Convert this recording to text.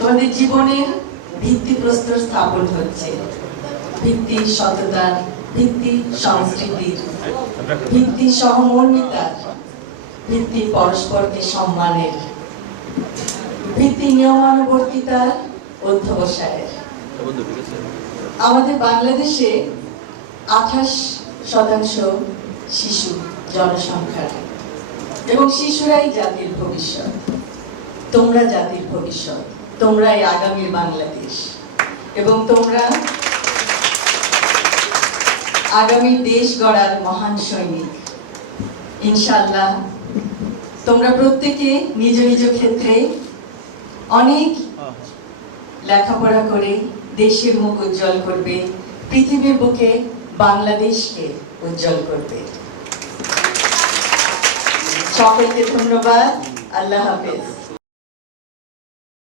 তোমাদের জীবনের ভিত্তিপ্রস্তর স্থাপন হচ্ছে, ভিত্তি সততার, ভিত্তি সংস্কৃতির, ভিত্তি সহমর্মিতার, ভিত্তি পরস্পরকে সম্মানের, ভিত্তি নিয়মানুবর্তিতার, অধ্যবসায়ের। আমাদের বাংলাদেশে 28% শিশু জনসংখ্যার, এবং শিশুরাই জাতির ভবিষ্যৎ। তোমরা জাতির ভবিষ্যৎ, তোমরাই আগামীর বাংলাদেশ, এবং তোমরা আগামী দেশ গড়ার মহান সৈনিক। ইনশাআল্লাহ তোমরা প্রত্যেকে নিজ নিজ ক্ষেত্রে অনেক লেখাপড়া করে দেশের মুখ উজ্জ্বল করবে, পৃথিবীর বুকে বাংলাদেশকে উজ্জ্বল করবে। সকলকে ধন্যবাদ। আল্লাহ হাফেজ।